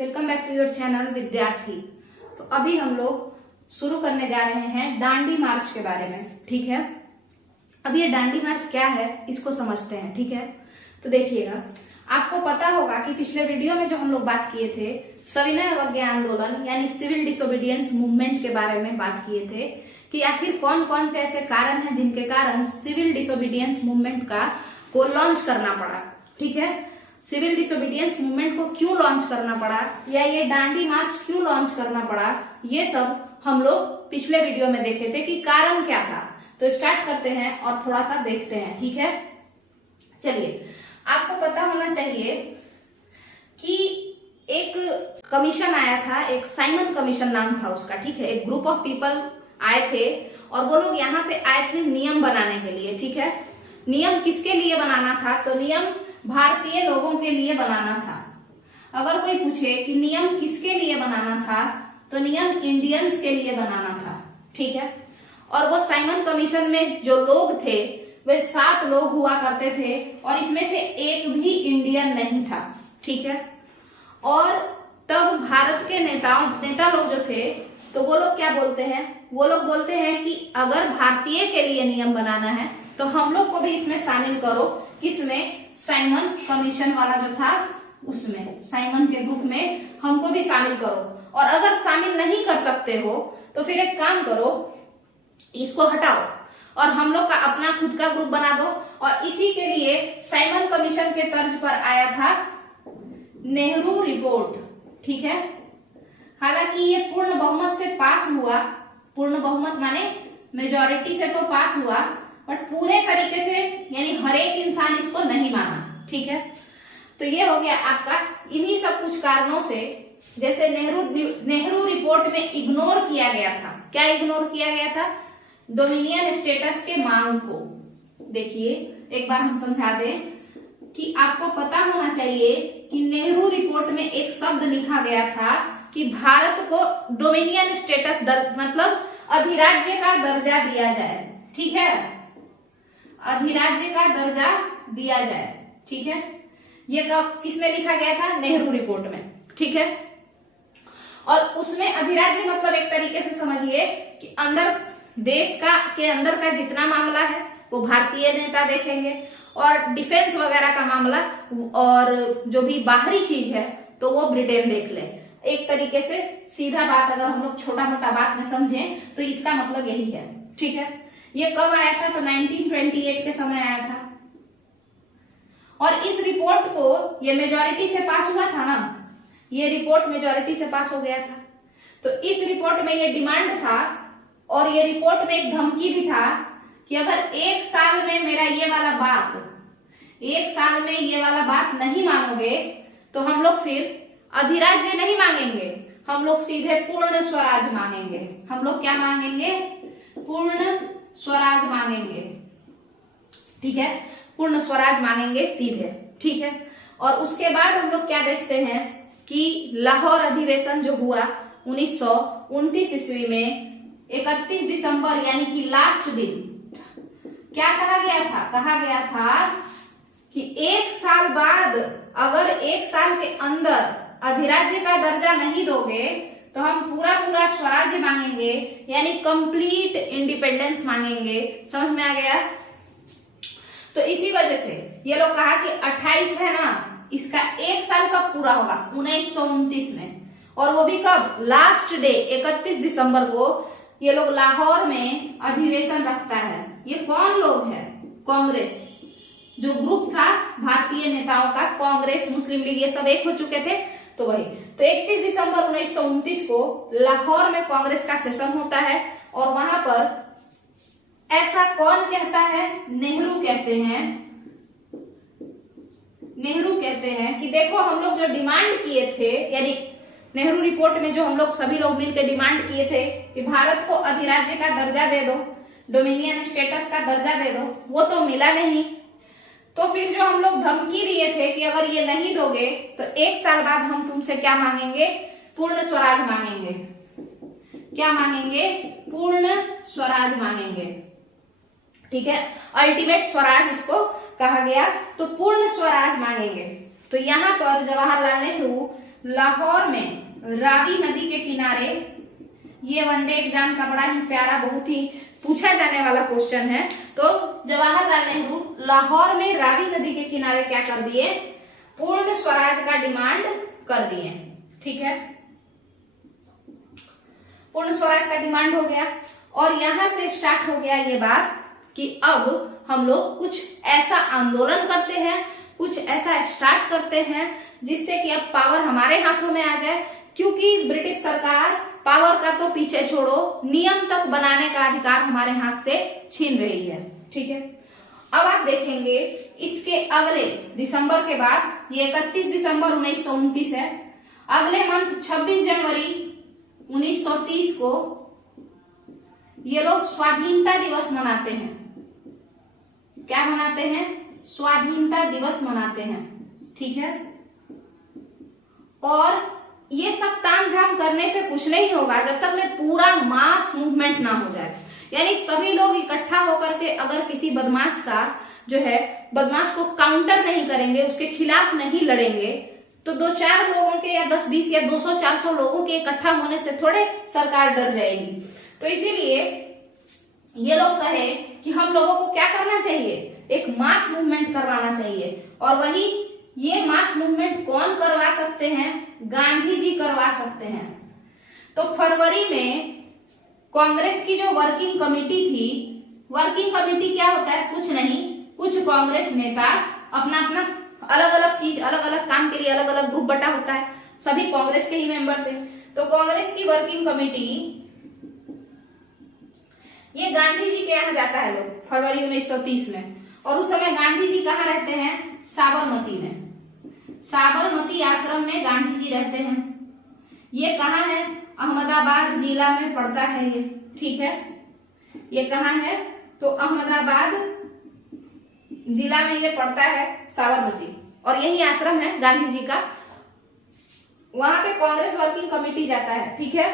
Welcome back to your channel Vidyarthi. तो अभी हम लोग शुरू करने जा रहे हैं डांडी मार्च के बारे में। ठीक है, अब ये डांडी मार्च क्या है इसको समझते हैं। ठीक है, तो देखिएगा, आपको पता होगा कि पिछले वीडियो में जो हम लोग बात किए थे सविनय अवज्ञा आंदोलन यानी सिविल डिसोबीडियंस मूवमेंट के बारे में बात किए थे कि आखिर कौन कौन से ऐसे कारण हैं जिनके कारण सिविल डिसोबीडियंस मूवमेंट को लॉन्च करना पड़ा। ठीक है, सिविल डिसोबीडियंस मूवमेंट को क्यों लॉन्च करना पड़ा या ये डांडी मार्च क्यों लॉन्च करना पड़ा, ये सब हम लोग पिछले वीडियो में देखे थे कि कारण क्या था। तो स्टार्ट करते हैं और थोड़ा सा देखते हैं। ठीक है, चलिए, आपको पता होना चाहिए कि एक कमीशन आया था, एक साइमन कमीशन नाम था उसका। ठीक है, एक ग्रुप ऑफ पीपल आए थे और वो लोग यहाँ पे आए थे नियम बनाने के लिए। ठीक है, नियम किसके लिए बनाना था? तो नियम भारतीय लोगों के लिए बनाना था। अगर कोई पूछे कि नियम किसके लिए बनाना था, तो नियम इंडियंस के लिए बनाना था। ठीक है, और वो साइमन कमीशन में जो लोग थे वे 7 लोग हुआ करते थे और इसमें से एक भी इंडियन नहीं था। ठीक है, और तब भारत के नेता लोग जो थे तो वो लोग क्या बोलते हैं? वो लोग बोलते हैं कि अगर भारतीय के लिए नियम बनाना है तो हम लोग को भी इसमें शामिल करो। किसमें? साइमन कमीशन वाला जो था उसमें, साइमन के ग्रुप में हमको भी शामिल करो। और अगर शामिल नहीं कर सकते हो तो फिर एक काम करो, इसको हटाओ और हम लोग का अपना खुद का ग्रुप बना दो। और इसी के लिए साइमन कमीशन के तर्ज पर आया था नेहरू रिपोर्ट। ठीक है, हालांकि ये पूर्ण बहुमत से पास हुआ, पूर्ण बहुमत माने मेजॉरिटी से तो पास हुआ, बट पूरे तरीके से यानी हर एक इंसान इसको नहीं माना। ठीक है, तो ये हो गया आपका इन्हीं सब कुछ कारणों से। जैसे नेहरू रिपोर्ट में इग्नोर किया गया था। क्या इग्नोर किया गया था? डोमिनियन स्टेटस के मांग को। देखिए, एक बार हम समझा दें कि आपको पता होना चाहिए कि नेहरू रिपोर्ट में एक शब्द लिखा गया था कि भारत को डोमिनियन स्टेटस मतलब अधिराज्य का दर्जा दिया जाए। ठीक है, अधिराज्य का दर्जा दिया जाए। ठीक है, ये कब किसमें लिखा गया था? नेहरू रिपोर्ट में। ठीक है, और उसमें अधिराज्य मतलब एक तरीके से समझिए कि अंदर देश के अंदर का जितना मामला है वो भारतीय नेता देखेंगे और डिफेंस वगैरह का मामला और जो भी बाहरी चीज है तो वो ब्रिटेन देख ले। एक तरीके से सीधा बात अगर हम लोग छोटा मोटा बात में समझें तो इसका मतलब यही है। ठीक है, ये कब आया था? तो 1928 के समय आया था। और इस रिपोर्ट को ये मेजॉरिटी से पास हुआ था ना, ये रिपोर्ट मेजॉरिटी से पास हो गया था। तो इस रिपोर्ट में ये डिमांड था और ये रिपोर्ट में एक धमकी भी था कि अगर एक साल में ये वाला बात नहीं मानोगे तो हम लोग फिर अधिराज्य नहीं मांगेंगे, हम लोग सीधे पूर्ण स्वराज मांगेंगे। हम लोग क्या मांगेंगे? पूर्ण स्वराज मांगेंगे। ठीक है, पूर्ण स्वराज मांगेंगे सीधे। ठीक है, और उसके बाद हम लोग क्या देखते हैं कि लाहौर अधिवेशन जो हुआ 1929 ईस्वी में 31 दिसंबर यानी कि लास्ट दिन, क्या कहा गया था? कहा गया था कि एक साल बाद अगर एक साल के अंदर अधिराज्य का दर्जा नहीं दोगे तो हम पूरा स्वराज्य मांगेंगे यानी कंप्लीट इंडिपेंडेंस मांगेंगे। समझ में आ गया? तो इसी वजह से ये लोग कहा कि 28 है ना, इसका एक साल कब पूरा होगा? 1929 में। और वो भी कब? लास्ट डे 31 दिसंबर को ये लोग लाहौर में अधिवेशन रखता है। ये कौन लोग है? कांग्रेस, जो ग्रुप था भारतीय नेताओं का, कांग्रेस, मुस्लिम लीग, ये सब एक हो चुके थे। तो वही, तो 31 दिसंबर 1929 को लाहौर में कांग्रेस का सेशन होता है और वहां पर ऐसा कौन कहता है? नेहरू कहते हैं कि देखो हम लोग जो डिमांड किए थे, यानी नेहरू रिपोर्ट में जो हम लोग सभी लोग मिलकर डिमांड किए थे कि भारत को अधिराज्य का दर्जा दे दो, डोमिनियन स्टेटस का दर्जा दे दो, वो तो मिला नहीं। तो फिर जो हम लोग धमकी दिए थे कि अगर ये नहीं दोगे तो एक साल बाद हम तुमसे क्या मांगेंगे? पूर्ण स्वराज मांगेंगे। क्या मांगेंगे? पूर्ण स्वराज मांगेंगे। ठीक है, अल्टीमेट स्वराज इसको कहा गया। तो पूर्ण स्वराज मांगेंगे। तो यहाँ पर जवाहरलाल नेहरू लाहौर में रावी नदी के किनारे, ये वनडे एग्जाम का बड़ा ही प्यारा, बहुत ही पूछा जाने वाला क्वेश्चन है। तो जवाहरलाल नेहरू लाहौर में रावी नदी के किनारे क्या कर दिए, पूर्ण स्वराज का डिमांड कर दिए। ठीक है, पूर्ण स्वराज का डिमांड हो गया और यहां से स्टार्ट हो गया ये बात कि अब हम लोग कुछ ऐसा आंदोलन करते हैं, कुछ ऐसा स्टार्ट करते हैं जिससे कि अब पावर हमारे हाथों में आ जाए, क्योंकि ब्रिटिश सरकार पावर का तो पीछे छोड़ो, नियम तक बनाने का अधिकार हमारे हाथ से छीन रही है। ठीक है, अब आप देखेंगे इसके अगले दिसंबर के बाद, ये 31 दिसंबर 1929 है, अगले मंथ 26 जनवरी 1930 को ये लोग स्वाधीनता दिवस मनाते हैं। क्या मनाते हैं, स्वाधीनता दिवस मनाते हैं। ठीक है, और ये सब तामझाम करने से कुछ नहीं होगा जब तक में पूरा मास मूवमेंट ना हो जाए। यानी सभी लोग इकट्ठा होकर के अगर किसी बदमाश का जो है, बदमाश को काउंटर नहीं करेंगे, उसके खिलाफ नहीं लड़ेंगे, तो 2-4 लोगों के या 10-20 या 200-400 लोगों के इकट्ठा होने से थोड़े सरकार डर जाएगी। तो इसीलिए ये लोग कहे कि हम लोगों को क्या करना चाहिए, एक मास मूवमेंट करवाना चाहिए। और वही ये मास मूवमेंट कौन करवा सकते हैं, गांधी जी करवा सकते हैं। तो फरवरी में कांग्रेस की जो वर्किंग कमेटी थी, वर्किंग कमेटी क्या होता है, कुछ नहीं, कुछ कांग्रेस नेता अपना अपना अलग अलग चीज, अलग अलग काम के लिए अलग अलग ग्रुप बटा होता है, सभी कांग्रेस के ही मेंबर थे। तो कांग्रेस की वर्किंग कमेटी ये गांधी जी के यहाँ जाता है लोग फरवरी 1930 में, और उस समय गांधी जी कहाँ रहते हैं, साबरमती में, साबरमती आश्रम में गांधी जी रहते हैं। ये कहाँ है, अहमदाबाद जिला में पड़ता है ये। ठीक है, ये कहाँ है, तो अहमदाबाद जिला में ये पड़ता है साबरमती, और यही आश्रम है गांधी जी का। वहां पे कांग्रेस वर्किंग कमेटी जाता है। ठीक है,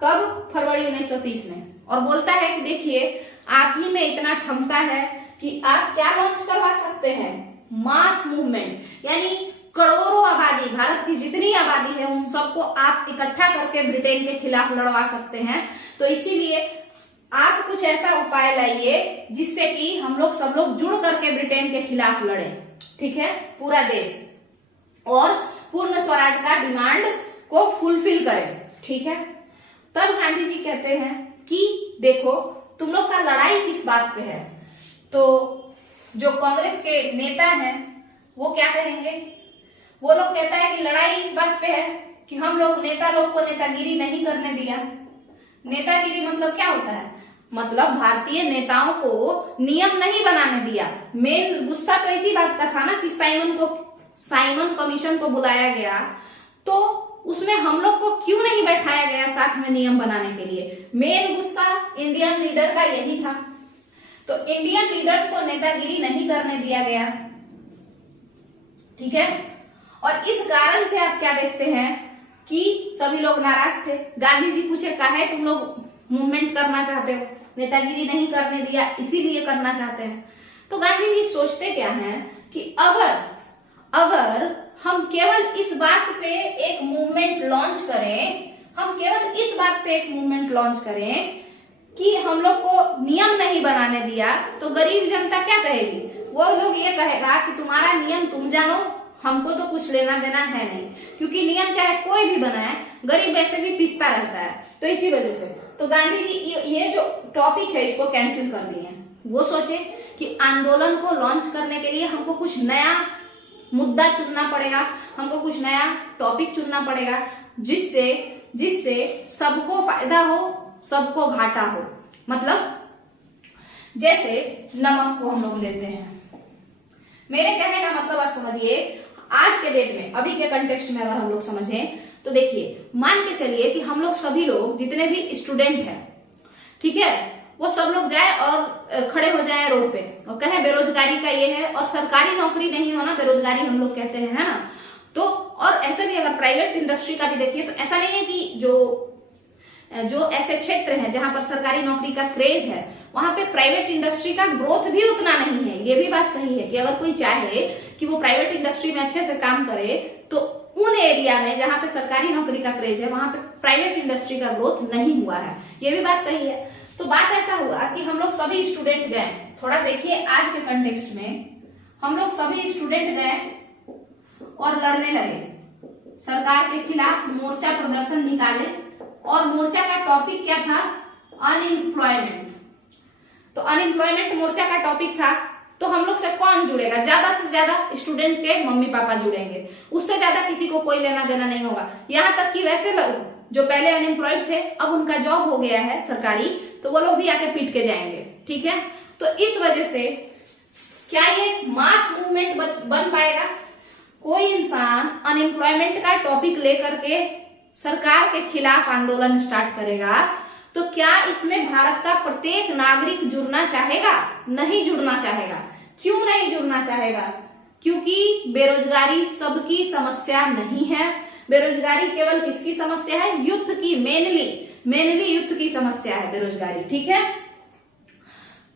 कब, फरवरी 1930 में, और बोलता है कि देखिए आप ही में इतना क्षमता है कि आप क्या लॉन्च करवा सकते हैं, मास मूवमेंट, यानी करोड़ों आबादी, भारत की जितनी आबादी है उन सबको आप इकट्ठा करके ब्रिटेन के खिलाफ लड़वा सकते हैं। तो इसीलिए आप कुछ ऐसा उपाय लाइए जिससे कि हम लोग सब लोग जुड़ करके ब्रिटेन के खिलाफ लड़ें। ठीक है, पूरा देश, और पूर्ण स्वराज का डिमांड को फुलफिल करें। ठीक है, तब गांधी जी कहते हैं कि देखो तुम लोग का लड़ाई किस बात पे है। तो जो कांग्रेस के नेता हैं वो क्या कहेंगे, वो लोग कहता है कि लड़ाई इस बात पे है कि हम लोग नेता लोग को नेतागिरी नहीं करने दिया। नेतागिरी मतलब क्या होता है, मतलब भारतीय नेताओं को नियम नहीं बनाने दिया। मेन गुस्सा तो इसी बात का था ना कि साइमन कमीशन को बुलाया गया, तो उसमें हम लोग को क्यों नहीं बैठाया गया साथ में नियम बनाने के लिए। मेन गुस्सा इंडियन लीडर का यही था। तो इंडियन लीडर्स को नेतागिरी नहीं करने दिया गया। ठीक है, और इस कारण से आप क्या देखते हैं कि सभी लोग नाराज थे। गांधी जी पूछे काहे तुम लोग मूवमेंट करना चाहते हो, नेतागिरी नहीं करने दिया इसीलिए करना चाहते हैं। तो गांधी जी सोचते क्या हैं कि अगर हम केवल इस बात पे एक मूवमेंट लॉन्च करें, हम केवल इस बात पे एक मूवमेंट लॉन्च करें कि हम लोग को नियम नहीं बनाने दिया, तो गरीब जनता क्या कहेगी, वो लोग ये कहेगा कि तुम्हारा नियम तुम जानो, हमको तो कुछ लेना देना है नहीं, क्योंकि नियम चाहे कोई भी बनाए गरीब ऐसे भी पिसता रहता है। तो इसी वजह से तो गांधी जी ये जो टॉपिक है इसको कैंसिल कर दिए। वो सोचे कि आंदोलन को लॉन्च करने के लिए हमको कुछ नया मुद्दा चुनना पड़ेगा, हमको कुछ नया टॉपिक चुनना पड़ेगा जिससे सबको फायदा हो, सबको घाटा हो। मतलब जैसे नमक को हम लोग लेते हैं, मेरे कहने का मतलब आप समझिए, आज के डेट में, अभी के कंटेक्स्ट में अगर हम लोग समझें तो देखिए, मान के चलिए कि हम लोग सभी लोग जितने भी स्टूडेंट हैं, ठीक है, वो सब लोग जाए और खड़े हो जाए रोड पे और कहे बेरोजगारी का ये है, और सरकारी नौकरी नहीं होना बेरोजगारी हम लोग कहते हैं, है ना। तो और ऐसे भी अगर प्राइवेट इंडस्ट्री का भी देखिए तो ऐसा नहीं है कि जो ऐसे क्षेत्र हैं जहां पर सरकारी नौकरी का क्रेज है वहां पे प्राइवेट इंडस्ट्री का ग्रोथ भी उतना नहीं है। ये भी बात सही है कि अगर कोई चाहे कि वो प्राइवेट इंडस्ट्री में अच्छे से काम करे तो उन एरिया में जहां पे सरकारी नौकरी का क्रेज है वहां पे प्राइवेट इंडस्ट्री का ग्रोथ नहीं हुआ है। ये भी बात सही है। तो बात ऐसा हुआ कि हम लोग सभी स्टूडेंट गए, थोड़ा देखिए आज के कंटेक्स्ट में, हम लोग सभी स्टूडेंट गए और लड़ने लगे, सरकार के खिलाफ मोर्चा प्रदर्शन निकाले। और मोर्चा का टॉपिक क्या था? अनएम्प्लॉयमेंट। तो अनएम्प्लॉयमेंट मोर्चा का टॉपिक था। तो हम लोग से कौन जुड़ेगा? ज्यादा से ज्यादा स्टूडेंट के मम्मी पापा जुड़ेंगे, उससे ज्यादा किसी को कोई लेना देना नहीं होगा। यहाँ तक कि वैसे लोग जो पहले अनएम्प्लॉयड थे अब उनका जॉब हो गया है सरकारी, तो वो लोग भी आके पीट के जाएंगे। ठीक है, तो इस वजह से क्या ये मास मूवमेंट बन पाएगा? कोई इंसान अनएम्प्लॉयमेंट का टॉपिक लेकर के सरकार के खिलाफ आंदोलन स्टार्ट करेगा तो क्या इसमें भारत का प्रत्येक नागरिक जुड़ना चाहेगा? नहीं जुड़ना चाहेगा। क्यों नहीं जुड़ना चाहेगा? क्योंकि बेरोजगारी सबकी समस्या नहीं है। बेरोजगारी केवल किसकी समस्या है? यूथ की, मेनली यूथ की समस्या है बेरोजगारी। ठीक है,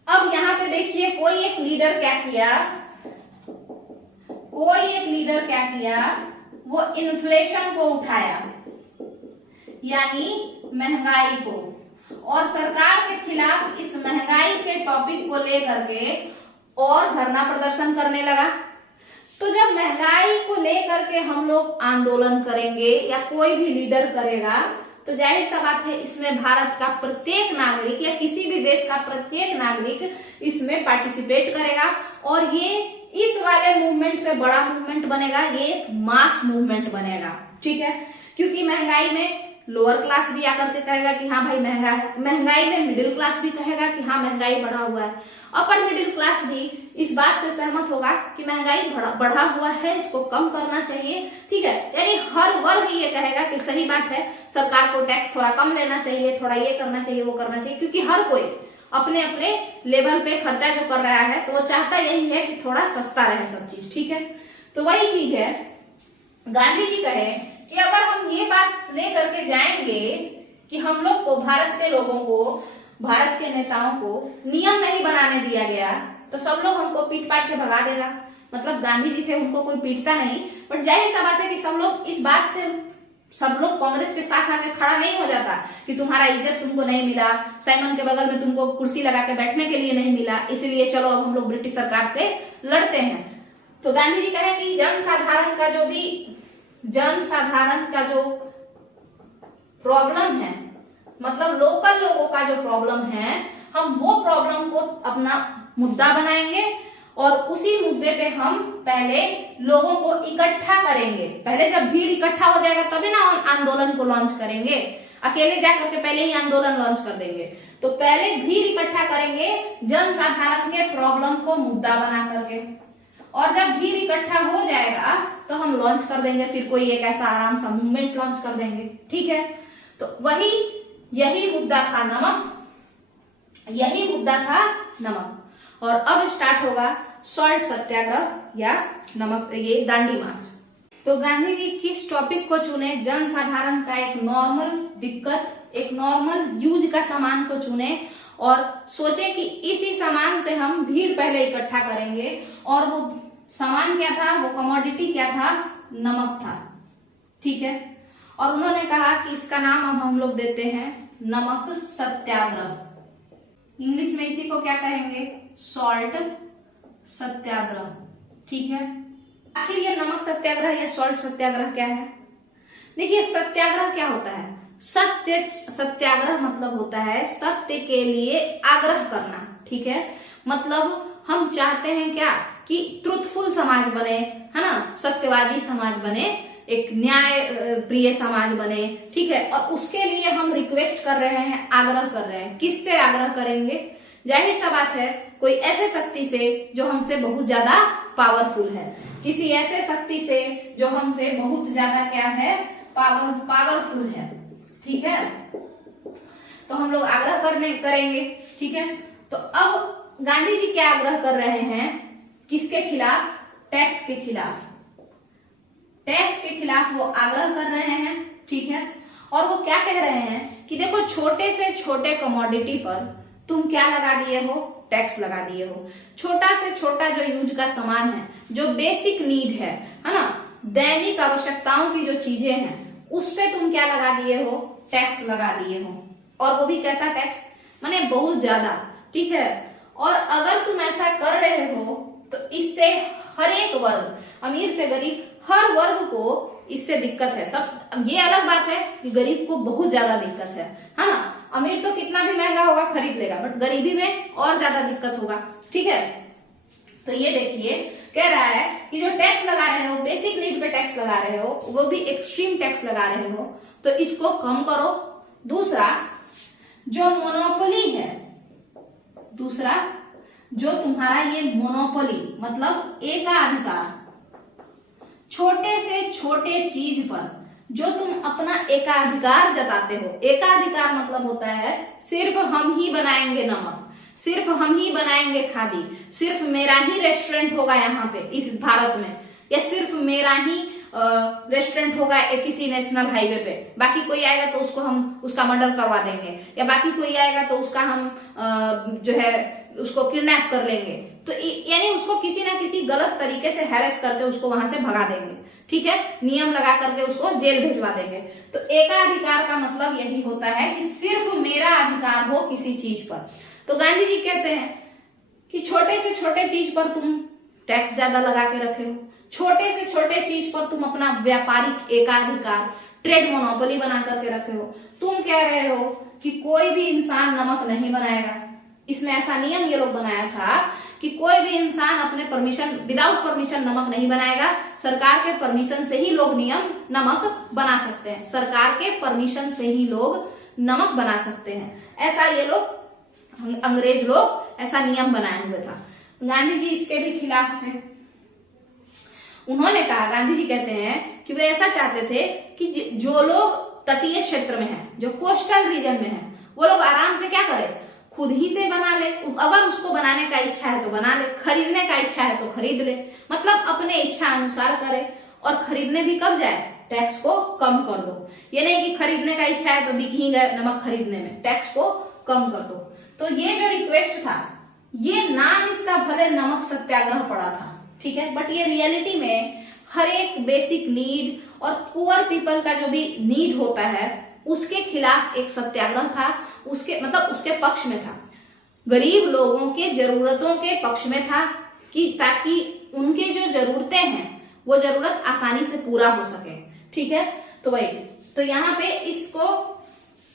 अब यहाँ पे देखिए कोई एक लीडर क्या किया, वो इन्फ्लेशन को उठाया, यानी महंगाई को, और सरकार के खिलाफ इस महंगाई के टॉपिक को लेकर के और धरना प्रदर्शन करने लगा। तो जब महंगाई को लेकर के हम लोग आंदोलन करेंगे या कोई भी लीडर करेगा तो जाहिर सा बात है इसमें भारत का प्रत्येक नागरिक या किसी भी देश का प्रत्येक नागरिक इसमें पार्टिसिपेट करेगा। और ये इस वाले मूवमेंट से बड़ा मूवमेंट बनेगा, ये एक मास मूवमेंट बनेगा। ठीक है, क्योंकि महंगाई में लोअर क्लास भी आकर के कहेगा कि हाँ भाई महंगा है, महंगाई में मिडिल क्लास भी कहेगा कि हाँ महंगाई बढ़ा हुआ है, अपर मिडिल क्लास भी इस बात से सहमत होगा कि महंगाई बढ़ा हुआ है, इसको कम करना चाहिए। ठीक है, यानी हर वर्ग ये कहेगा कि सही बात है, सरकार को टैक्स थोड़ा कम लेना चाहिए, थोड़ा ये करना चाहिए, वो करना चाहिए, क्योंकि हर कोई अपने अपने लेवल पे खर्चा जो कर रहा है तो वो चाहता यही है कि थोड़ा सस्ता रहे सब चीज। ठीक है, तो वही चीज है, गांधी जी कहे कि अगर हम ये बात लेकर के जाएंगे कि हम लोग को, भारत के लोगों को, भारत के नेताओं को नियम नहीं बनाने दिया गया तो सब लोग हमको पीट पाट के भगा देगा। मतलब गांधी जी थे, उनको कोई पीटता नहीं, बट जाहिर सा बात है कि सब लोग इस बात से, सब लोग कांग्रेस के साथ आके खड़ा नहीं हो जाता कि तुम्हारा इज्जत तुमको नहीं मिला, साइमन के बगल में तुमको कुर्सी लगा के बैठने के लिए नहीं मिला, इसलिए चलो अब हम लोग ब्रिटिश सरकार से लड़ते हैं। तो गांधी जी कहे कि जनसाधारण का जो प्रॉब्लम है, मतलब लोकल लोगों का जो प्रॉब्लम है, हम वो प्रॉब्लम को अपना मुद्दा बनाएंगे और उसी मुद्दे पे हम पहले लोगों को इकट्ठा करेंगे। पहले जब भीड़ इकट्ठा हो जाएगा तभी ना आंदोलन को लॉन्च करेंगे, अकेले जाकर के पहले ही आंदोलन लॉन्च कर देंगे। तो पहले भीड़ इकट्ठा करेंगे जनसाधारण के प्रॉब्लम को मुद्दा बना करके, और जब भीड़ इकट्ठा हो जाएगा तो हम लॉन्च कर देंगे, फिर कोई एक ऐसा आराम सा मूवमेंट लॉन्च कर देंगे। ठीक है, तो यही मुद्दा था नमक। और अब स्टार्ट होगा सॉल्ट सत्याग्रह या नमक, ये दांडी मार्च। तो गांधी जी किस टॉपिक को चुने? जनसाधारण का एक नॉर्मल दिक्कत, एक नॉर्मल यूज का सामान को चुने और सोचे कि इसी सामान से हम भीड़ पहले इकट्ठा करेंगे। और वो सामान क्या था? वो कमोडिटी क्या था? नमक था। ठीक है, और उन्होंने कहा कि इसका नाम अब हम लोग देते हैं नमक सत्याग्रह। इंग्लिश में इसी को क्या कहेंगे? सॉल्ट सत्याग्रह। ठीक है, आखिर ये नमक सत्याग्रह या सॉल्ट सत्याग्रह क्या है? देखिए, सत्याग्रह क्या होता है? सत्याग्रह मतलब होता है सत्य के लिए आग्रह करना। ठीक है, मतलब हम चाहते हैं क्या कि ट्रुथफुल समाज बने, है ना, सत्यवादी समाज बने, एक न्याय प्रिय समाज बने। ठीक है, और उसके लिए हम रिक्वेस्ट कर रहे हैं, आग्रह कर रहे हैं। किससे आग्रह करेंगे? जाहिर सा बात है कोई ऐसे शक्ति से जो हमसे बहुत ज्यादा पावरफुल है, किसी ऐसे शक्ति से जो हमसे बहुत ज्यादा क्या है? पावरफुल है। ठीक है, तो हम लोग आग्रह करेंगे। ठीक है, तो अब गांधी जी क्या आग्रह कर रहे हैं? किसके खिलाफ? टैक्स के खिलाफ। टैक्स के खिलाफ वो आग्रह कर रहे हैं। ठीक है, और वो क्या कह रहे हैं कि देखो, छोटे से छोटे कमोडिटी पर तुम क्या लगा दिए हो? टैक्स लगा दिए हो। छोटा से छोटा जो यूज का सामान है, जो बेसिक नीड है ना, दैनिक आवश्यकताओं की जो चीजें हैं उस पे तुम क्या लगा दिए हो, टैक्स लगा दिए हो, और वो भी कैसा टैक्स, माने बहुत ज्यादा, ठीक है। और अगर तुम ऐसा कर रहे हो तो इससे हर एक वर्ग, अमीर से गरीब, हर वर्ग को इससे दिक्कत है। सब ये अलग बात है कि गरीब को बहुत ज्यादा दिक्कत है ना। अमीर तो कितना भी महंगा होगा खरीद लेगा, बट गरीबी में और ज्यादा दिक्कत होगा, ठीक है। तो ये देखिए कह रहा है कि जो टैक्स लगा रहे हो, बेसिक नीड पे टैक्स लगा रहे हो, वो भी एक्सट्रीम टैक्स लगा रहे हो, तो इसको कम करो। दूसरा, जो मोनोपोली है, दूसरा जो तुम्हारा ये मोनोपोली मतलब एकाधिकार, छोटे से छोटे चीज पर जो तुम अपना एकाधिकार जताते हो, एकाधिकार मतलब होता है सिर्फ हम ही बनाएंगे नमक, सिर्फ हम ही बनाएंगे खादी, सिर्फ मेरा ही रेस्टोरेंट होगा यहाँ पे इस भारत में, या सिर्फ मेरा ही रेस्टोरेंट होगा किसी नेशनल हाईवे पे, बाकी कोई आएगा तो उसको हम उसका मर्डर करवा देंगे, या बाकी कोई आएगा तो उसका हम जो है उसको किडनैप कर लेंगे। तो यानी उसको किसी ना किसी गलत तरीके से हैरेस करके उसको वहां से भगा देंगे, ठीक है, नियम लगा करके उसको जेल भिजवा देंगे। तो एकाधिकार का मतलब यही होता है कि सिर्फ मेरा अधिकार हो किसी चीज पर। तो गांधी जी कहते हैं कि छोटे से छोटे चीज पर तुम टैक्स ज्यादा लगा के रखे हो, छोटे से छोटे चीज पर तुम अपना व्यापारिक एकाधिकार, ट्रेड मोनोपोली बना करके रखे हो। तुम कह रहे हो कि कोई भी इंसान नमक नहीं बनाएगा, इसमें ऐसा नियम ये लोग बनाया था कि कोई भी इंसान अपने परमिशन, विदाउट परमिशन नमक नहीं बनाएगा, सरकार के परमिशन से ही लोग नमक बना सकते हैं, सरकार के परमिशन से ही लोग नमक बना सकते हैं। ऐसा ये लोग अंग्रेज लोग ऐसा नियम बनाए हुए था। गांधी जी इसके भी खिलाफ थे। उन्होंने कहा, गांधी जी कहते हैं कि वे ऐसा चाहते थे कि जो लोग तटीय क्षेत्र में हैं, जो कोस्टल रीजन में हैं, वो लोग आराम से क्या करें, खुद ही से बना ले, अगर उसको बनाने का इच्छा है तो बना ले, खरीदने का इच्छा है तो खरीद ले, मतलब अपने इच्छा अनुसार करे। और खरीदने भी कब जाए, टैक्स को कम कर दो। ये नहीं कि खरीदने का इच्छा है तो बिक ही गए नमक खरीदने में, टैक्स को कम कर दो। तो ये जो रिक्वेस्ट था, ये नाम इसका भले नमक सत्याग्रह पड़ा था, ठीक है, बट ये रियलिटी में हर एक बेसिक नीड और पुअर पीपल का जो भी नीड होता है उसके खिलाफ एक सत्याग्रह था, उसके मतलब उसके पक्ष में था, गरीब लोगों के जरूरतों के पक्ष में था, कि ताकि उनके जो जरूरतें हैं वो जरूरत आसानी से पूरा हो सके, ठीक है। तो वही, तो यहाँ पे इसको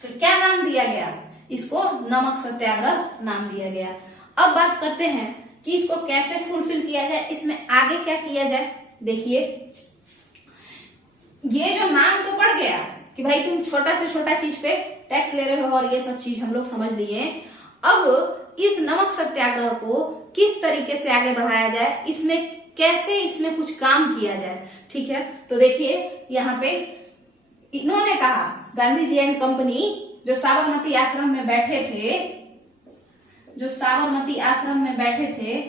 क्या नाम दिया गया, इसको नमक सत्याग्रह नाम दिया गया। अब बात करते हैं कि इसको कैसे फुलफिल किया जाए, इसमें आगे क्या किया जाए। देखिए, ये जो नाम तो पड़ गया कि भाई तुम छोटा से छोटा चीज पे टैक्स ले रहे हो, और ये सब चीज हम लोग समझ लिए। अब इस नमक सत्याग्रह को किस तरीके से आगे बढ़ाया जाए, इसमें कैसे इसमें कुछ काम किया जाए, ठीक है। तो देखिए यहाँ पे इन्होंने कहा, गांधी जी एंड कंपनी जो साबरमती आश्रम में बैठे थे, जो साबरमती आश्रम में बैठे थे,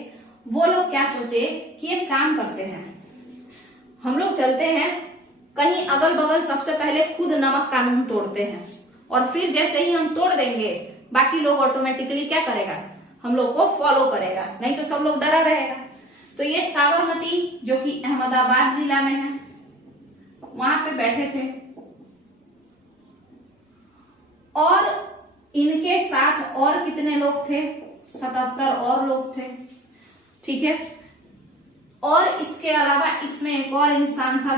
वो लोग क्या सोचे कि एक काम करते हैं, हम लोग चलते हैं कहीं अगल बगल, सबसे पहले खुद नमक कानून तोड़ते हैं, और फिर जैसे ही हम तोड़ देंगे बाकी लोग ऑटोमेटिकली क्या करेगा, हम लोग को फॉलो करेगा, नहीं तो सब लोग डरा रहेगा। तो ये साबरमती जो कि अहमदाबाद जिला में है, वहां पे बैठे थे, और इनके साथ और कितने लोग थे, 77 और लोग थे, ठीक है। और इसके अलावा इसमें एक और इंसान था,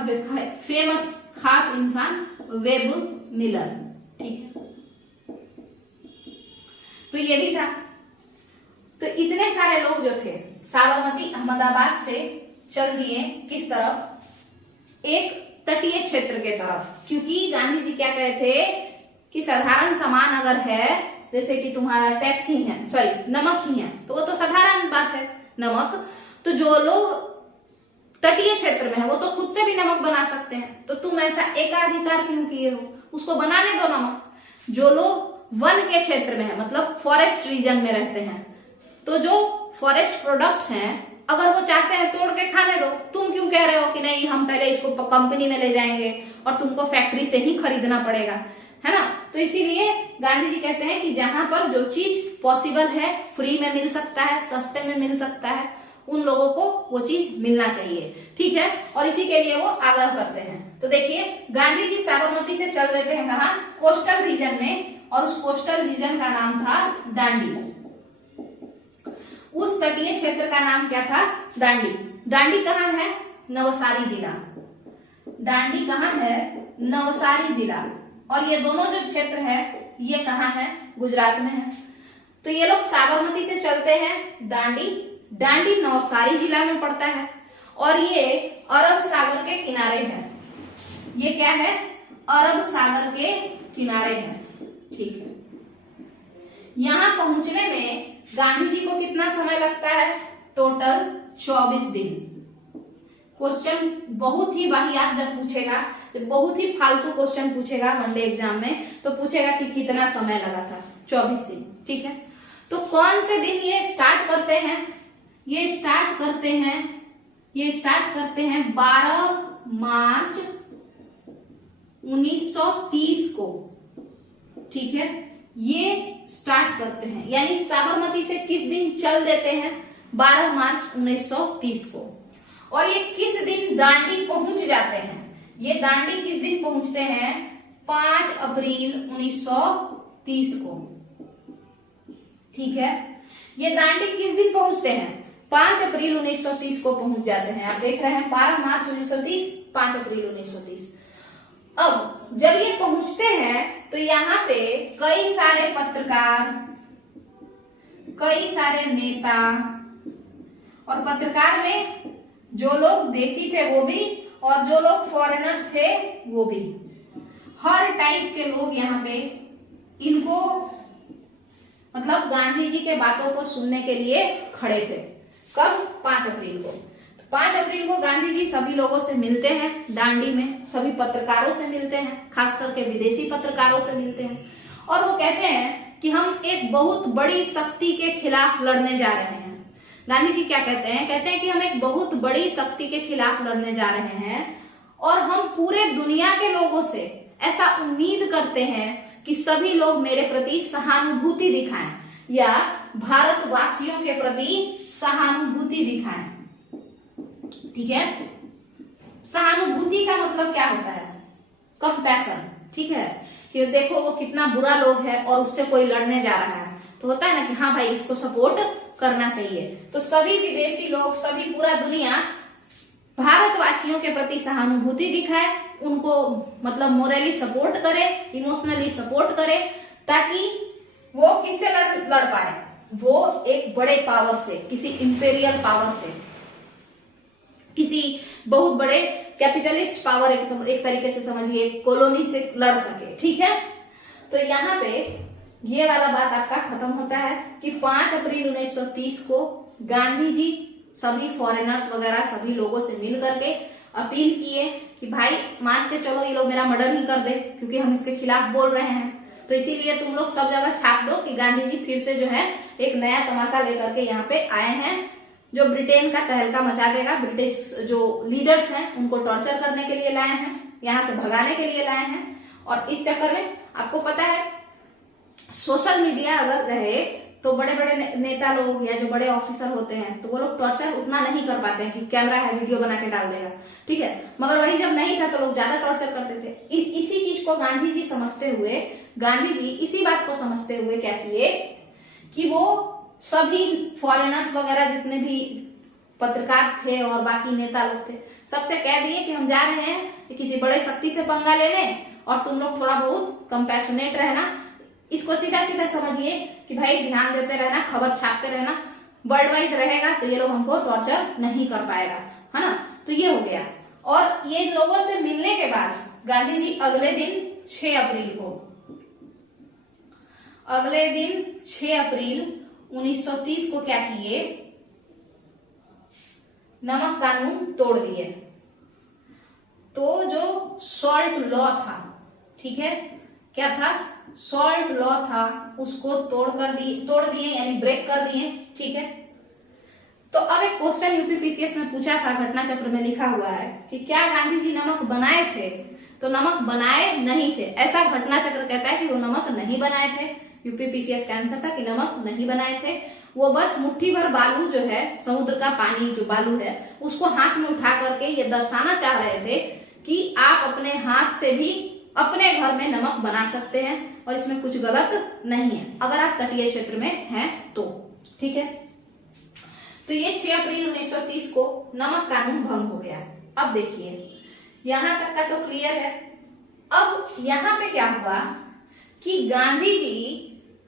फेमस खास इंसान, वेब मिलर, ठीक है। तो ये भी था। तो इतने सारे लोग जो थे साबरमती अहमदाबाद से चल दिए किस तरफ, एक तटीय क्षेत्र के तरफ, क्योंकि गांधी जी क्या कहे थे कि साधारण सामान अगर है, जैसे कि तुम्हारा टैक्स ही है, सॉरी नमक ही है, तो वो तो साधारण बात है नमक, तो जो लोग तटीय क्षेत्र में है वो तो खुद से भी नमक बना सकते हैं, तो तुम ऐसा एकाधिकार क्यों किए हो, उसको बनाने दो नमक। जो लोग वन के क्षेत्र में है, मतलब फॉरेस्ट रीजन में रहते हैं, तो जो फॉरेस्ट प्रोडक्ट्स हैं अगर वो चाहते हैं तोड़ के खाने दो, तुम क्यों कह रहे हो कि नहीं हम पहले इसको कंपनी में ले जाएंगे और तुमको फैक्ट्री से ही खरीदना पड़ेगा, है ना। तो इसीलिए गांधी जी कहते हैं कि जहां पर जो चीज पॉसिबल है, फ्री में मिल सकता है, सस्ते में मिल सकता है, उन लोगों को वो चीज मिलना चाहिए, ठीक है। और इसी के लिए वो आग्रह करते हैं। तो देखिए, गांधी जी साबरमती से चल देते हैं कहा, कोस्टल रीजन में, और उस कोस्टल रीजन का नाम था दांडी। उस तटीय क्षेत्र का नाम क्या था? दांडी। दांडी कहाँ है? नवसारी जिला। दांडी कहाँ है? नवसारी जिला। और ये दोनों जो क्षेत्र है ये कहाँ है? गुजरात में है। तो ये लोग साबरमती से चलते हैं दांडी। दांडी नवसारी जिला में पड़ता है और ये अरब सागर के किनारे है। ये क्या है? अरब सागर के किनारे है, ठीक है। यहां पहुंचने में गांधी जी को कितना समय लगता है? टोटल 24 दिन। क्वेश्चन बहुत ही वाहियात जब पूछेगा, जब बहुत ही फालतू क्वेश्चन पूछेगा वनडे एग्जाम में, तो पूछेगा कि कितना समय लगा था? 24 दिन, ठीक है। तो कौन से दिन ये स्टार्ट करते हैं? ये स्टार्ट करते हैं 12 मार्च 1930 को, ठीक है। ये स्टार्ट करते हैं, यानी साबरमती से किस दिन चल देते हैं? 12 मार्च 1930 को। और ये किस दिन दांडी पहुंच जाते हैं? ये दांडी किस दिन पहुंचते हैं? 5 अप्रैल 1930 को, ठीक है। ये दांडी किस दिन पहुंचते हैं? 5 अप्रैल 1930 को पहुंच जाते हैं। आप देख रहे हैं 12 मार्च 1930, 5 अप्रैल 1930। अब जब ये पहुंचते हैं तो यहाँ पे कई सारे पत्रकार, कई सारे नेता, और पत्रकार में जो लोग देसी थे वो भी, और जो लोग फॉरेनर्स थे वो भी, हर टाइप के लोग यहाँ पे इनको मतलब गांधी जी के बातों को सुनने के लिए खड़े थे। कब? 5 अप्रैल को। 5 अप्रैल को गांधी जी सभी लोगों से मिलते हैं दांडी में, सभी पत्रकारों से मिलते हैं, खास करके विदेशी पत्रकारों से मिलते हैं, और वो कहते हैं कि हम एक बहुत बड़ी शक्ति के खिलाफ लड़ने जा रहे हैं। गांधी जी क्या कहते हैं? कहते हैं कि हम एक बहुत बड़ी शक्ति के खिलाफ लड़ने जा रहे हैं और हम पूरे दुनिया के लोगों से ऐसा उम्मीद करते हैं कि सभी लोग मेरे प्रति सहानुभूति दिखाएं, या भारतवासियों के प्रति सहानुभूति दिखाएं, ठीक है। सहानुभूति का मतलब क्या होता है? कंपैशन, ठीक है। कि देखो वो कितना बुरा लोग है और उससे कोई लड़ने जा रहा है, तो होता है ना कि हाँ भाई इसको सपोर्ट करना चाहिए। तो सभी विदेशी लोग, सभी पूरा दुनिया भारतवासियों के प्रति सहानुभूति दिखाए, उनको मतलब मोरली सपोर्ट करे, इमोशनली सपोर्ट करे, ताकि वो किससे लड़ पाए? वो एक बड़े पावर से, किसी इंपेरियल पावर से, किसी बहुत बड़े कैपिटलिस्ट पावर, एक तरीके से समझिए कॉलोनी से लड़ सके, ठीक है। तो यहाँ पे ये वाला बात आपका खत्म होता है कि 5 अप्रैल 1930 को गांधी जी सभी फॉरेनर्स वगैरह सभी लोगों से मिल करके अपील किए कि भाई मान के चलो ये लोग मेरा मर्डर ही कर दे, क्योंकि हम इसके खिलाफ बोल रहे हैं, तो इसीलिए तुम लोग सब जगह छाप दो कि गांधी जी फिर से जो है एक नया तमाशा लेकर के यहाँ पे आए हैं, जो ब्रिटेन का तहलका मचा देगा। ब्रिटिश जो लीडर्स हैं उनको टॉर्चर करने के लिए लाए हैं, यहाँ से भगाने के लिए लाए हैं। और इस चक्कर में आपको पता है सोशल मीडिया अगर रहे तो बड़े बड़े नेता लोग या जो बड़े ऑफिसर होते हैं तो वो लोग टॉर्चर उतना नहीं कर पाते हैं कि कैमरा है वीडियो बना के डाल देगा, ठीक है। मगर वही जब नहीं था तो लोग ज्यादा टॉर्चर करते थे। इसी चीज को गांधी जी समझते हुए, गांधी जी इसी बात को समझते हुए क्या किए कि वो सभी फॉरेनर्स वगैरह जितने भी पत्रकार थे और बाकी नेता लोग थे सबसे कह दिए कि हम जा रहे हैं कि किसी बड़े शक्ति से पंगा ले लें और तुम लोग थोड़ा बहुत कंपैशनेट रहना। इसको सीधा सीधा समझिए कि भाई ध्यान देते रहना, खबर छापते रहना, वर्ल्ड वाइड रहेगा तो ये लोग हमको टॉर्चर नहीं कर पाएगा, है ना। तो ये हो गया। और ये लोगों से मिलने के बाद गांधी जी अगले दिन 6 अप्रैल को, अगले दिन 6 अप्रैल 1930 को क्या किए? नमक कानून तोड़ दिए। तो जो सॉल्ट लॉ था, ठीक है, क्या था? सॉल्ट लॉ था, उसको तोड़ दिए यानी ब्रेक कर दिए, ठीक है। तो अब एक क्वेश्चन यूपीपीसीएस में पूछा था, घटना चक्र में लिखा हुआ है कि क्या गांधी जी नमक बनाए थे? तो नमक बनाए नहीं थे, ऐसा घटना चक्र कहता है कि वो नमक नहीं बनाए थे। यूपीपीसीएस का आंसर था कि नमक नहीं बनाए थे। वो बस मुट्ठी भर बालू जो है, समुद्र का पानी जो बालू है, उसको हाथ में उठा करके ये दर्शाना चाह रहे थे कि आप अपने हाथ से भी अपने घर में नमक बना सकते हैं और इसमें कुछ गलत नहीं है अगर आप तटीय क्षेत्र में हैं तो। ठीक है, तो ये 6 अप्रैल 1930 को नमक कानून भंग हो गया। अब देखिए यहां तक का तो क्लियर है। अब यहां पे क्या हुआ कि गांधी जी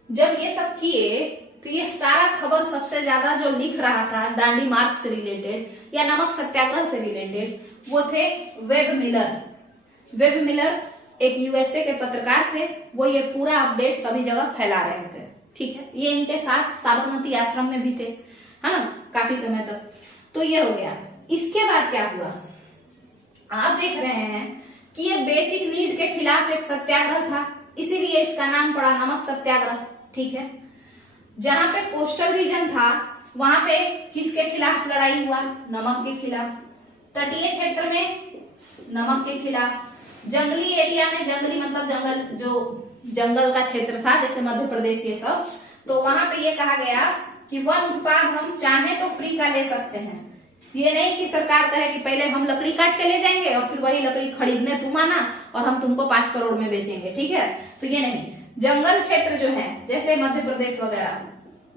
जब ये सब किए तो ये सारा खबर सबसे ज्यादा जो लिख रहा था दांडी मार्च से रिलेटेड या नमक सत्याग्रह से रिलेटेड वो थे वेब मिलर। वेब मिलर एक यूएसए के पत्रकार थे, वो ये पूरा अपडेट सभी जगह फैला रहे थे। ठीक है, ये इनके साथ साबरमती आश्रम में भी थे, है ना, काफी समय तक। तो ये हो गया। इसके बाद क्या हुआ, आप देख रहे हैं कि ये बेसिक नीड के खिलाफ एक सत्याग्रह था, इसीलिए इसका नाम पड़ा नमक सत्याग्रह। ठीक है, जहां पे कोस्टल रीजन था वहां पे किसके खिलाफ लड़ाई हुआ, नमक के खिलाफ। तटीय क्षेत्र में नमक के खिलाफ। जंगली एरिया में, जंगली मतलब जंगल, जो जंगल का क्षेत्र था जैसे मध्य प्रदेश ये सब, तो वहां पे ये कहा गया कि वन उत्पाद हम चाहें तो फ्री का ले सकते हैं। ये नहीं कि सरकार कहे कि पहले हम लकड़ी काट के ले जाएंगे और फिर वही लकड़ी खरीदने तुम आना और हम तुमको 5 करोड़ में बेचेंगे। ठीक है, तो ये नहीं। जंगल क्षेत्र जो है जैसे मध्य प्रदेश वगैरह,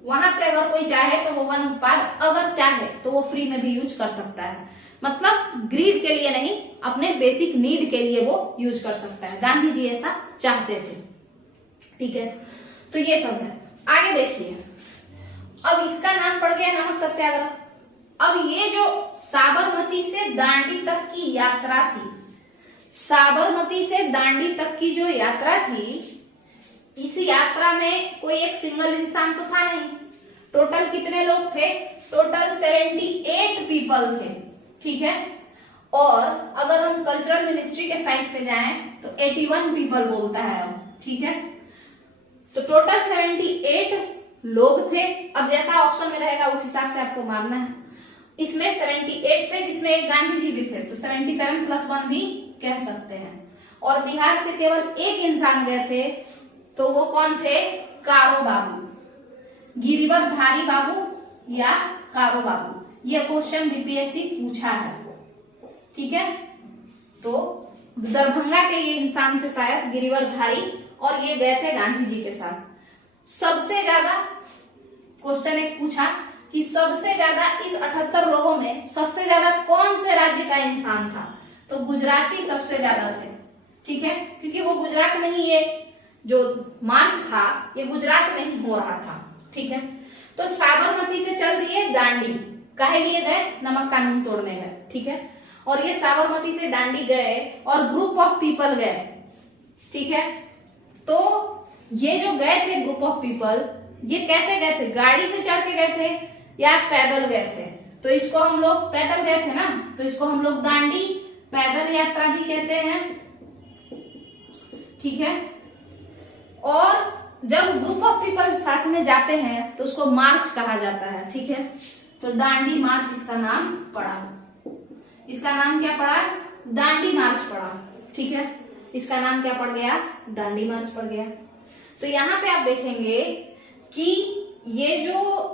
वहां से अगर कोई चाहे तो वो वन उत्पाद अगर चाहे तो वो फ्री में भी यूज कर सकता है। मतलब ग्रीड के लिए नहीं, अपने बेसिक नीड के लिए वो यूज कर सकता है। गांधी जी ऐसा चाहते थे। ठीक है, तो ये सब है। आगे देखिए, अब इसका नाम पड़ गया नमक सत्याग्रह। अब ये जो साबरमती से दांडी तक की यात्रा थी, साबरमती से दांडी तक की जो यात्रा थी, इस यात्रा में कोई एक सिंगल इंसान तो था नहीं। टोटल कितने लोग थे, टोटल 78 पीपल थे। ठीक है, और अगर हम कल्चरल मिनिस्ट्री के साइट पे जाएं तो 81 पीपल बोलता है अब। ठीक है, तो टोटल 78 लोग थे। अब जैसा ऑप्शन में रहेगा उस हिसाब से आपको मानना है। इसमें 78 थे जिसमें एक गांधी जी भी थे, तो 77 + 1 भी कह सकते हैं। और बिहार से केवल एक इंसान गए थे, तो वो कौन थे, कारो बाबू, गिरिवरधारी बाबू या कारो बाबू। ये क्वेश्चन बीपीएससी पूछा है। ठीक है, तो दरभंगा के ये इंसान थे शायद गिरिवरधारी, और ये गए थे गांधी जी के साथ। सबसे ज्यादा क्वेश्चन एक पूछा कि सबसे ज्यादा इस 78 लोगों में सबसे ज्यादा कौन से राज्य का इंसान था, तो गुजराती सबसे ज्यादा थे। ठीक है, क्योंकि वो गुजरात में ही ये जो मार्च था ये गुजरात में ही हो रहा था। ठीक है, तो साबरमती से चल रही है दांडी, काहे लिए गए, नमक कानून तोड़ने गए। ठीक है, और ये साबरमती से दांडी गए और ग्रुप ऑफ पीपल गए। ठीक है, तो ये जो गए थे ग्रुप ऑफ पीपल, ये कैसे गए थे, गाड़ी से चढ़ के गए थे या पैदल गए थे, तो इसको हम लोग पैदल गए थे ना, तो इसको हम लोग दांडी पैदल यात्रा भी कहते हैं। ठीक है, और जब ग्रुप ऑफ पीपल साथ में जाते हैं तो उसको मार्च कहा जाता है। ठीक है, तो दांडी मार्च इसका नाम पड़ा। इसका नाम क्या पड़ा, दांडी मार्च पड़ा। ठीक है, इसका नाम क्या पड़ गया, दांडी मार्च पड़ गया। तो यहाँ पे आप देखेंगे कि ये जो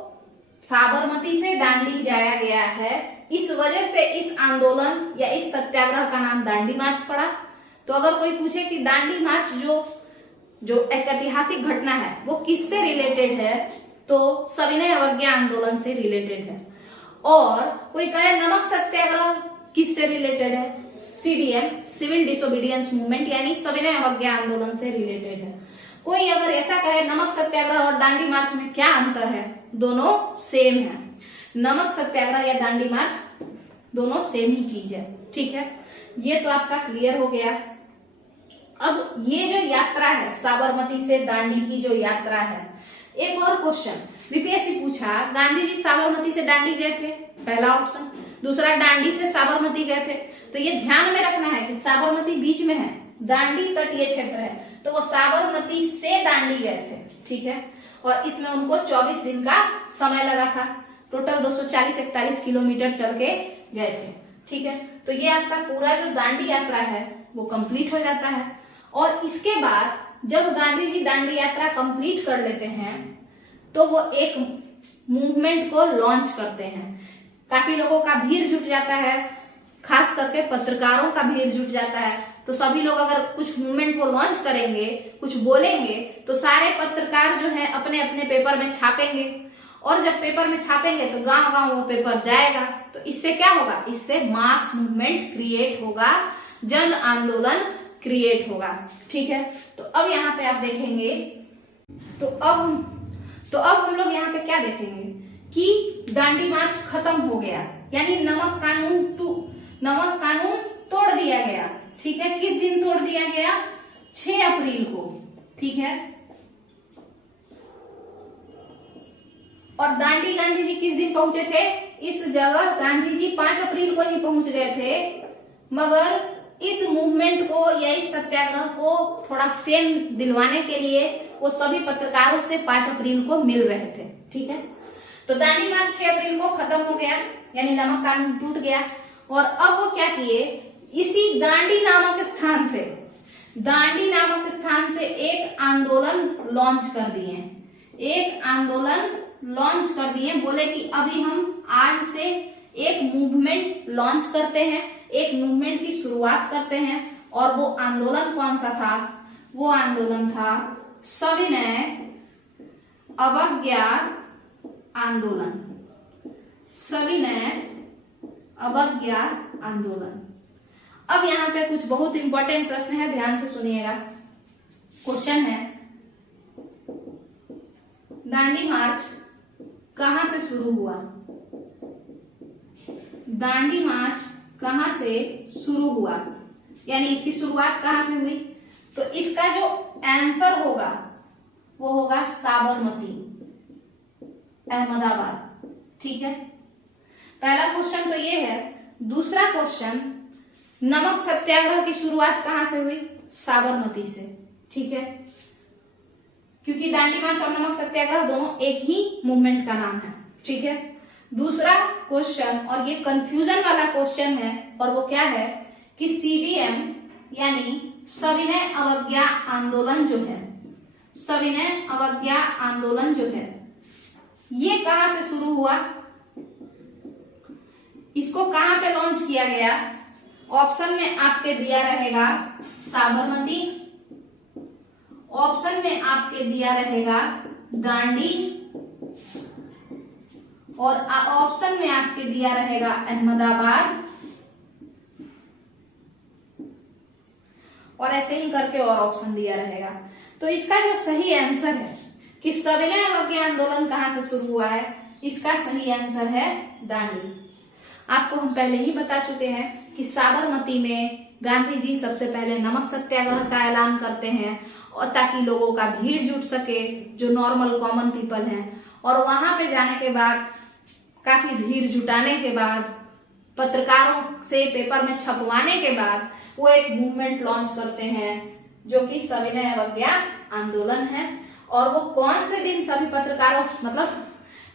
साबरमती से दांडी जाया गया है, इस वजह से इस आंदोलन या इस सत्याग्रह का नाम दांडी मार्च पड़ा। तो अगर कोई पूछे कि दांडी मार्च जो एक ऐतिहासिक घटना है वो किससे रिलेटेड है, तो सविनय अवज्ञा आंदोलन से रिलेटेड है। और कोई कहे नमक सत्याग्रह किससे रिलेटेड है, सीडीएम, सिविल डिसोबीडियंस मूवमेंट, यानी सविनय अवज्ञा आंदोलन से रिलेटेड है। कोई अगर ऐसा कहे नमक सत्याग्रह और दांडी मार्च में क्या अंतर है, दोनों सेम है। नमक सत्याग्रह या दांडी मार्च दोनों सेम ही चीज है। ठीक है, ये तो आपका क्लियर हो गया। अब ये जो यात्रा है साबरमती से दांडी की जो यात्रा है, एक और क्वेश्चन बीपीएससी पूछा, गांधी जी साबरमती से दांडी गए थे, पहला ऑप्शन। दूसरा, दांडी से साबरमती गए थे। तो ये ध्यान में रखना है कि साबरमती बीच में है, दांडी तटीय क्षेत्र है, तो वो साबरमती से दांडी गए थे। ठीक है, और इसमें उनको 24 दिन का समय लगा था। टोटल 240-41 किलोमीटर चल के गए थे। ठीक है, तो ये आपका पूरा जो दांडी यात्रा है वो कंप्लीट हो जाता है। और इसके बाद जब गांधी जी दांडी यात्रा कंप्लीट कर लेते हैं तो वो एक मूवमेंट को लॉन्च करते हैं। काफी लोगों का भीड़ जुट जाता है, खास करके पत्रकारों का भीड़ जुट जाता है। तो सभी लोग अगर कुछ मूवमेंट को लॉन्च करेंगे, कुछ बोलेंगे, तो सारे पत्रकार जो है अपने अपने पेपर में छापेंगे, और जब पेपर में छापेंगे तो गांव गांव वो पेपर जाएगा। तो इससे क्या होगा? इससे मास मूवमेंट क्रिएट होगा, जन आंदोलन क्रिएट होगा। ठीक है, तो अब यहाँ पे आप देखेंगे, तो अब हम लोग यहाँ पे क्या देखेंगे कि दांडी मार्च खत्म हो गया, यानी नमक कानून तोड़ दिया गया। ठीक है, किस दिन तोड़ दिया गया? 6 अप्रैल को। ठीक है, और दांडी गांधी जी किस दिन पहुंचे थे? इस जगह गांधी जी 5 अप्रैल को ही पहुंच गए थे, मगर इस मूवमेंट को या इस सत्याग्रह को थोड़ा फेम दिलवाने के लिए वो सभी पत्रकारों से 5 अप्रैल को मिल रहे थे। ठीक है, तो दांडी मार्च 6 अप्रैल को खत्म हो गया, यानी नमक कानून टूट गया। और अब वो क्या किए, इसी दांडी नामक स्थान से एक आंदोलन लॉन्च कर दिए। बोले कि अभी हम आज से एक मूवमेंट लॉन्च करते हैं, एक मूवमेंट की शुरुआत करते हैं। और वो आंदोलन कौन सा था? वो आंदोलन था सविनय अवज्ञा आंदोलन। सविनय अवज्ञा आंदोलन। अब यहाँ पे कुछ बहुत इंपॉर्टेंट प्रश्न है, ध्यान से सुनिएगा। क्वेश्चन है, दांडी मार्च कहां से शुरू हुआ? दांडी मार्च कहां से शुरू हुआ, यानी इसकी शुरुआत कहां से हुई? तो इसका जो आंसर होगा वो होगा साबरमती, अहमदाबाद। ठीक है, पहला क्वेश्चन तो ये है। दूसरा क्वेश्चन, नमक सत्याग्रह की शुरुआत कहां से हुई? साबरमती से। ठीक है, क्योंकि दांडी मार्च और नमक सत्याग्रह दोनों एक ही मूवमेंट का नाम है। ठीक है, दूसरा क्वेश्चन, और ये कंफ्यूजन वाला क्वेश्चन है, और वो क्या है कि CDM यानी सविनय अवज्ञा आंदोलन जो है, सविनय अवज्ञा आंदोलन जो है, ये कहां से शुरू हुआ? इसको कहां पे लॉन्च किया गया? ऑप्शन में आपके दिया रहेगा साबरमती, ऑप्शन में आपके दिया रहेगा दांडी, और ऑप्शन में आपके दिया रहेगा अहमदाबाद, और ऐसे ही करके और ऑप्शन दिया रहेगा। तो इसका जो सही आंसर है कि सविनय अवज्ञा आंदोलन कहां से शुरू हुआ है, इसका सही आंसर है दांडी। आपको हम पहले ही बता चुके हैं कि साबरमती में गांधी जी सबसे पहले नमक सत्याग्रह का ऐलान करते हैं, और ताकि लोगों का भीड़ जुट सके, जो नॉर्मल कॉमन पीपल हैं। और वहां पे जाने के बाद, काफी भीड़ जुटाने के बाद, पत्रकारों से पेपर में छपवाने के बाद वो एक मूवमेंट लॉन्च करते हैं, जो कि सविनय अवज्ञा आंदोलन है। और वो कौन से दिन सभी पत्रकारों, मतलब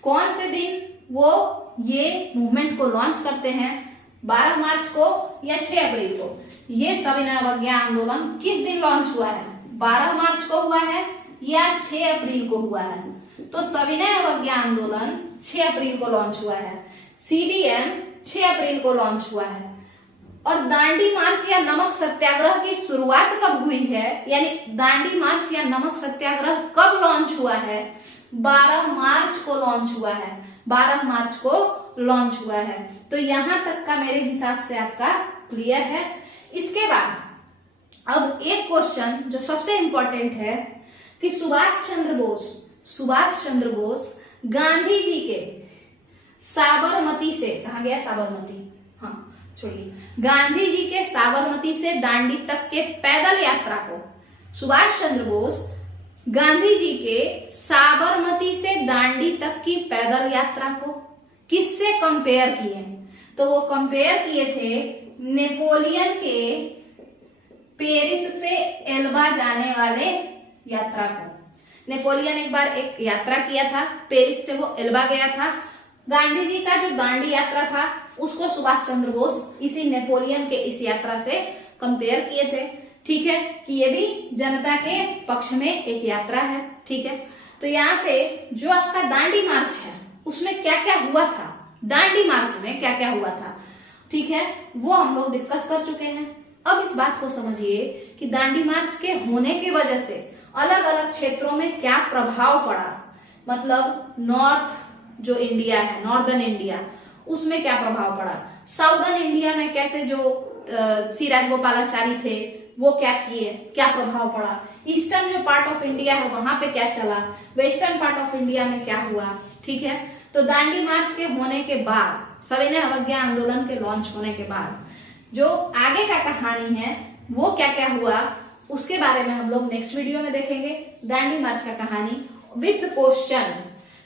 कौन से दिन वो ये मूवमेंट को लॉन्च करते हैं? 12 मार्च को या 6 अप्रैल को? ये सविनय अवज्ञा आंदोलन किस दिन लॉन्च हुआ है? 12 मार्च को हुआ है या 6 अप्रैल को हुआ है? तो सविनय अवज्ञा आंदोलन 6 अप्रैल को लॉन्च हुआ है, CDM 6 अप्रैल को लॉन्च हुआ है। और दांडी मार्च या नमक सत्याग्रह की शुरुआत कब हुई है, यानी दांडी मार्च या नमक सत्याग्रह कब लॉन्च हुआ है? 12 मार्च को लॉन्च हुआ है, 12 मार्च को लॉन्च हुआ है। तो यहां तक का मेरे हिसाब से आपका क्लियर है। इसके बाद अब एक क्वेश्चन जो सबसे इंपॉर्टेंट है कि सुभाष चंद्र बोस गांधी जी के साबरमती से, कहा गया साबरमती, हाँ छोड़िए, गांधी जी के साबरमती से दांडी तक के पैदल यात्रा को, सुभाष चंद्र बोस गांधी जी के साबरमती से दांडी तक की पैदल यात्रा को किससे कंपेयर किए? तो वो कंपेयर किए थे नेपोलियन के पेरिस से एल्बा जाने वाले यात्रा को। नेपोलियन एक बार एक यात्रा किया था, पेरिस से वो एल्बा गया था। गांधी जी का जो दांडी यात्रा था उसको सुभाष चंद्र बोस इसी नेपोलियन के इस यात्रा से कंपेयर किए थे। ठीक है, कि ये भी जनता के पक्ष में एक यात्रा है। ठीक है, तो यहाँ पे जो आपका दांडी मार्च है उसमें क्या क्या हुआ था, दांडी मार्च में क्या क्या हुआ था, ठीक है, वो हम लोग डिस्कस कर चुके हैं। अब इस बात को समझिए कि दांडी मार्च के होने की वजह से अलग अलग क्षेत्रों में क्या प्रभाव पड़ा, मतलब नॉर्थ जो इंडिया है, नॉर्दर्न इंडिया, उसमें क्या प्रभाव पड़ा, साउदर्न इंडिया में कैसे जो सी राजगोपालाचारी थे वो क्या किए, क्या प्रभाव पड़ा, ईस्टर्न जो पार्ट ऑफ इंडिया है वहां पे क्या चला, वेस्टर्न पार्ट ऑफ इंडिया में क्या हुआ, ठीक है। तो दांडी मार्च के होने के बाद, सविनय अवज्ञा आंदोलन के लॉन्च होने के बाद जो आगे का कहानी है वो क्या क्या हुआ, उसके बारे में हम लोग नेक्स्ट वीडियो में देखेंगे। दांडी मार्च का कहानी विथ क्वेश्चन,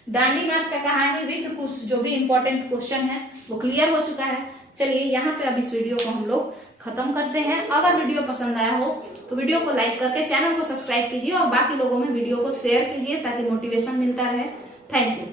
दांडी मार्च का कहानी विथ कुछ जो भी इंपॉर्टेंट क्वेश्चन है वो क्लियर हो चुका है। चलिए यहाँ पे अब इस वीडियो को हम लोग खत्म करते हैं। अगर वीडियो पसंद आया हो तो वीडियो को लाइक करके चैनल को सब्सक्राइब कीजिए और बाकी लोगों में वीडियो को शेयर कीजिए ताकि मोटिवेशन मिलता रहे। Thank you.